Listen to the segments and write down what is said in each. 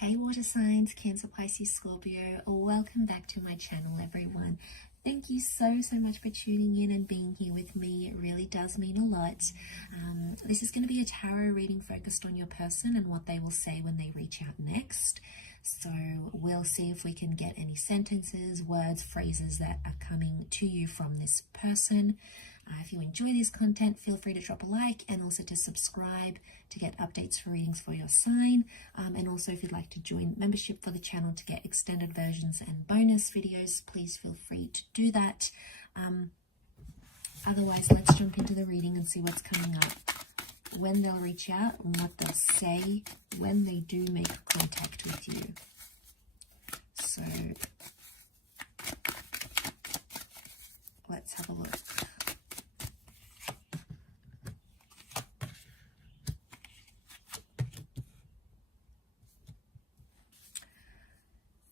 Hey water signs, Cancer, Pisces, Scorpio, welcome back to my channel everyone. Thank you so much for tuning in and being here with me. It really does mean a lot. This is going to be a tarot reading focused on your person and what they will say when they reach out next. So we'll see if we can get any sentences, words, phrases that are coming to you from this person. If you enjoy this content, feel free to drop a like and also to subscribe to get updates for readings for your sign. And also if you'd like to join membership for the channel to get extended versions and bonus videos, please feel free to do that. Otherwise, let's jump into the reading and see what's coming up, when they'll reach out and what they'll say when they do make contact with you. So let's have a look.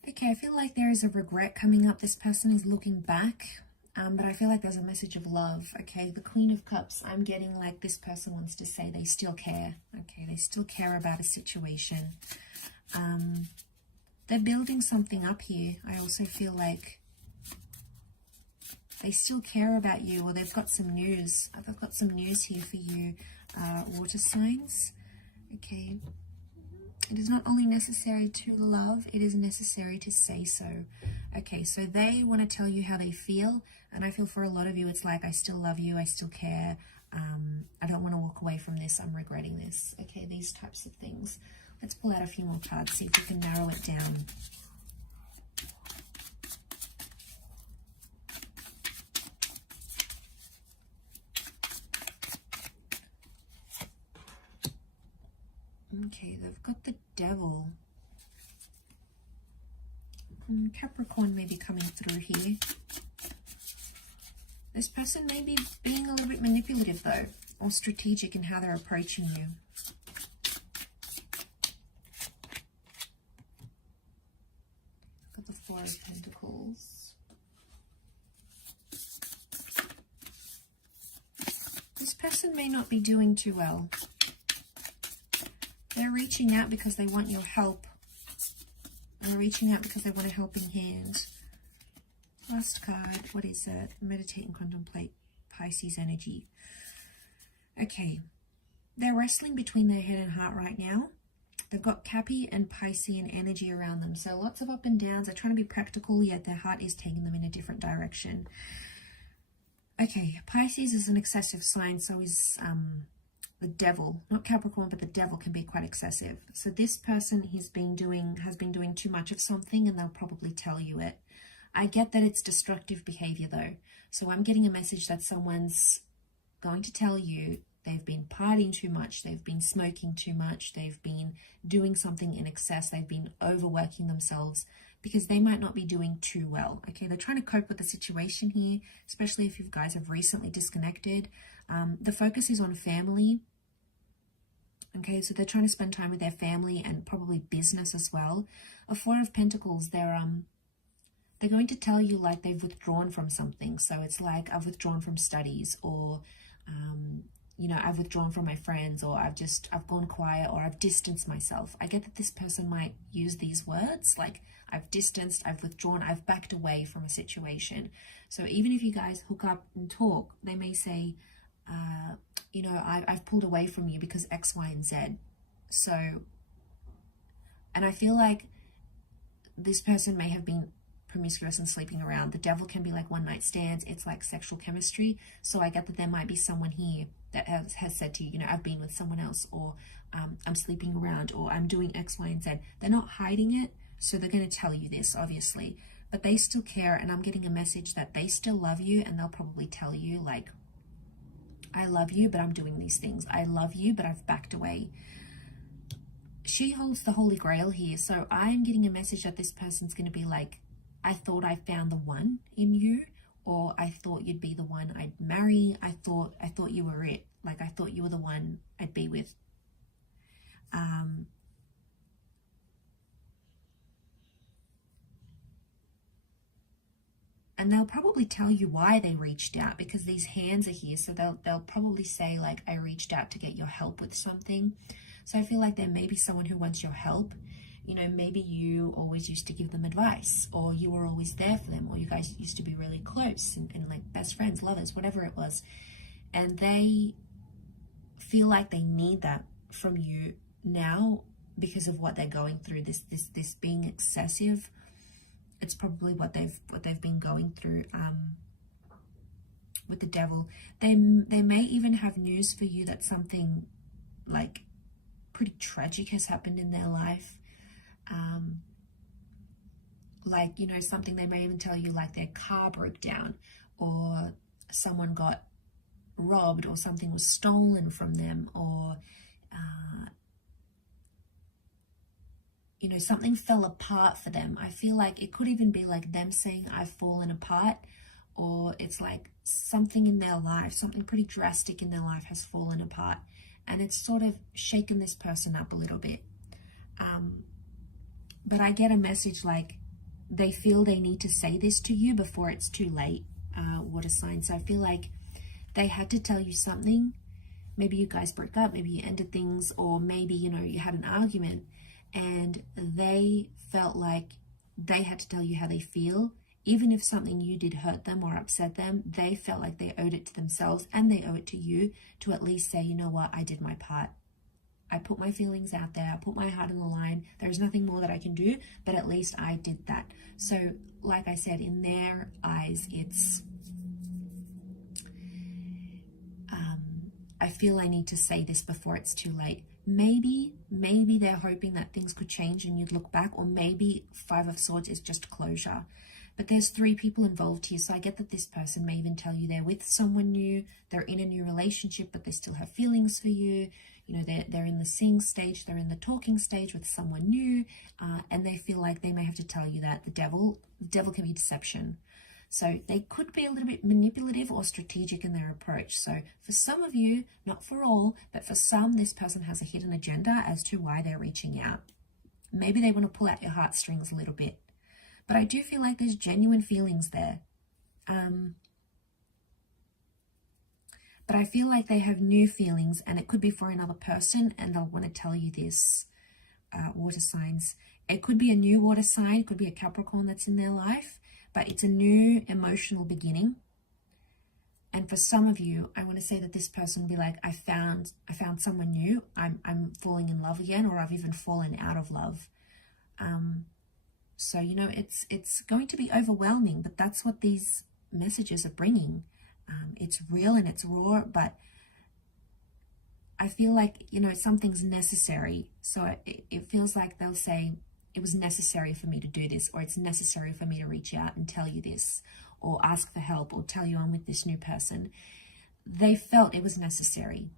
Okay, I feel like there is a regret coming up. This person is looking back, but I feel like there's a message of love. Okay, the Queen of Cups, I'm getting like this person wants to say they still care. Okay, they still care about a situation. They're building something up here. I also feel like they still care about you, or they've got some news. I've got some news here for you, water signs. Okay. It is not only necessary to love, it is necessary to say so. Okay, so they want to tell you how they feel, and I feel for a lot of you, it's like, I still love you, I still care, I don't want to walk away from this, I'm regretting this. Okay, these types of things. Let's pull out a few more cards, see if we can narrow it down. Okay, they've got the Devil. Capricorn may be coming through here. This person may be being a little bit manipulative though, or strategic in how they're approaching you. Got the Four of Pentacles. This person may not be doing too well. They're reaching out because they want your help. They're reaching out because they want a helping hand. Last card, what is it? Meditate and contemplate, Pisces energy. Okay, they're wrestling between their head and heart right now. They've got Cappy and Piscean energy around them. So lots of up and downs. They're trying to be practical, yet their heart is taking them in a different direction. Okay, Pisces is an excessive sign, so is the Devil, not Capricorn, but the Devil can be quite excessive. So this person has been doing too much of something, and they'll probably tell you it. I get that it's destructive behavior though. So I'm getting a message that someone's going to tell you they've been partying too much, they've been smoking too much, they've been doing something in excess, they've been overworking themselves because they might not be doing too well. Okay, they're trying to cope with the situation here, especially if you guys have recently disconnected. The focus is on family. Okay, so they're trying to spend time with their family and probably business as well. A Four of Pentacles, they're going to tell you like they've withdrawn from something. So it's like, I've withdrawn from studies, or you know, I've withdrawn from my friends, or I've gone quiet, or I've distanced myself. I get that this person might use these words like I've distanced, I've withdrawn, I've backed away from a situation. So even if you guys hook up and talk, they may say, you know, I've pulled away from you because X, Y, and Z. So, and I feel like this person may have been promiscuous and sleeping around. The Devil can be like one night stands. It's like sexual chemistry. So I get that there might be someone here that has said to you, you know, I've been with someone else, or I'm sleeping around, or I'm doing X, Y, and Z. They're not hiding it. So they're going to tell you this, obviously, but they still care. And I'm getting a message that they still love you, and they'll probably tell you like, I love you, but I'm doing these things. I love you, but I've backed away. She holds the Holy Grail here. So I'm getting a message that this person's going to be like, I thought I found the one in you, or I thought you'd be the one I'd marry. I thought you were it. Like, I thought you were the one I'd be with. And they'll probably tell you why they reached out, because these hands are here. So they'll probably say like, I reached out to get your help with something. So I feel like there may be someone who wants your help. you know, maybe you always used to give them advice, or you were always there for them, or you guys used to be really close and like best friends, lovers, whatever it was. And they feel like they need that from you now because of what they're going through, this being excessive. It's probably what they've been going through with the devil. They may even have news for you that something like pretty tragic has happened in their life. Like, you know, something they may even tell you, like their car broke down, or someone got robbed, or something was stolen from them, or you know, something fell apart for them. I feel like it could even be like them saying, I've fallen apart, or it's like something in their life, something pretty drastic in their life has fallen apart, and it's sort of shaken this person up a little bit. But I get a message like they feel they need to say this to you before it's too late, water sign. So I feel like they had to tell you something. Maybe you guys broke up, maybe you ended things, or maybe, you know, you had an argument, and they felt like they had to tell you how they feel. Even if something you did hurt them or upset them, they felt like they owed it to themselves, and they owe it to you to at least say, you know what, I did my part. I put my feelings out there, I put my heart on the line. There's nothing more that I can do, but at least I did that. So like I said, in their eyes, it's I feel I need to say this before it's too late. Maybe they're hoping that things could change and you'd look back, or maybe Five of Swords is just closure. But there's 3 people involved here, so I get that this person may even tell you they're with someone new, they're in a new relationship, but they still have feelings for you. You know, they're in the seeing stage, they're in the talking stage with someone new, and they feel like they may have to tell you that the devil can be deception. So they could be a little bit manipulative or strategic in their approach. So for some of you, not for all, but for some, this person has a hidden agenda as to why they're reaching out. Maybe they want to pull out your heartstrings a little bit. But I do feel like there's genuine feelings there. But I feel like they have new feelings, and it could be for another person, and they'll want to tell you this, water signs. It could be a new water sign, it could be a Capricorn that's in their life, but it's a new emotional beginning. And for some of you, I want to say that this person will be like, I found someone new. I'm falling in love again, or I've even fallen out of love. So, you know, it's going to be overwhelming, but that's what these messages are bringing. It's real and it's raw, but I feel like, you know, something's necessary. So it feels like they'll say, it was necessary for me to do this, or it's necessary for me to reach out and tell you this, or ask for help, or tell you I'm with this new person. They felt it was necessary.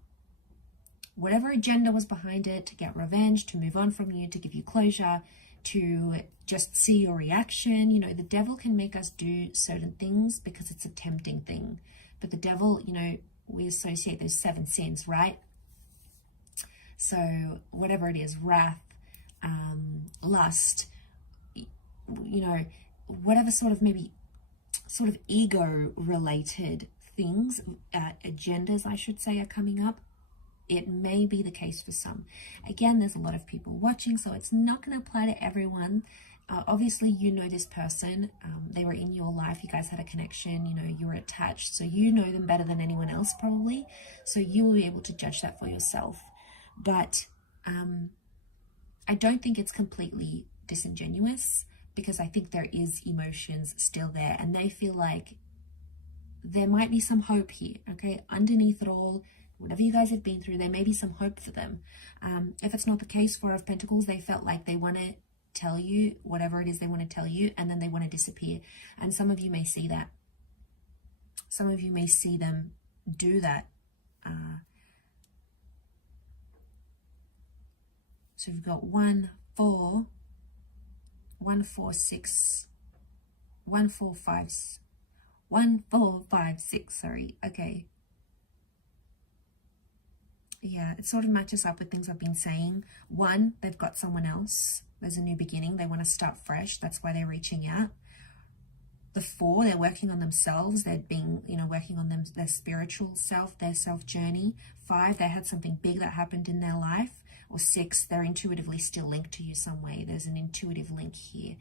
Whatever agenda was behind it, to get revenge, to move on from you, to give you closure, to just see your reaction. You know, the devil can make us do certain things because it's a tempting thing. But the devil, you know, we associate those 7 sins, right? So whatever it is, wrath, lust, you know, whatever sort of maybe sort of ego related things, agendas, I should say, are coming up. It may be the case for some. Again, there's a lot of people watching, so it's not going to apply to everyone. Obviously, you know this person. They were in your life. You guys had a connection. You know, you were attached. So you know them better than anyone else probably. So you will be able to judge that for yourself. But I don't think it's completely disingenuous, because I think there is emotions still there. And they feel like there might be some hope here, okay? Underneath it all, whatever you guys have been through, there may be some hope for them. If it's not the case, 4 of Pentacles, they felt like they want to tell you whatever it is they want to tell you, and then they want to disappear. And some of you may see that. Some of you may see them do that. So we've got 1, 4, 1, 4, 6, 1, 4, 5, 1, 4, 5, 6, sorry. Okay. Yeah, it sort of matches up with things I've been saying. 1, they've got someone else. There's a new beginning. They want to start fresh. That's why they're reaching out. The 4, they're working on themselves. They're being, you know, working on their spiritual self, their self journey. 5, they had something big that happened in their life, or 6, they're intuitively still linked to you some way. There's an intuitive link here.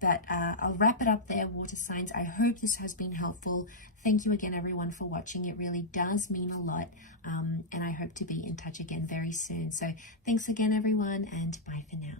But I'll wrap it up there, water signs. I hope this has been helpful. Thank you again, everyone, for watching. It really does mean a lot. And I hope to be in touch again very soon. So thanks again, everyone, and bye for now.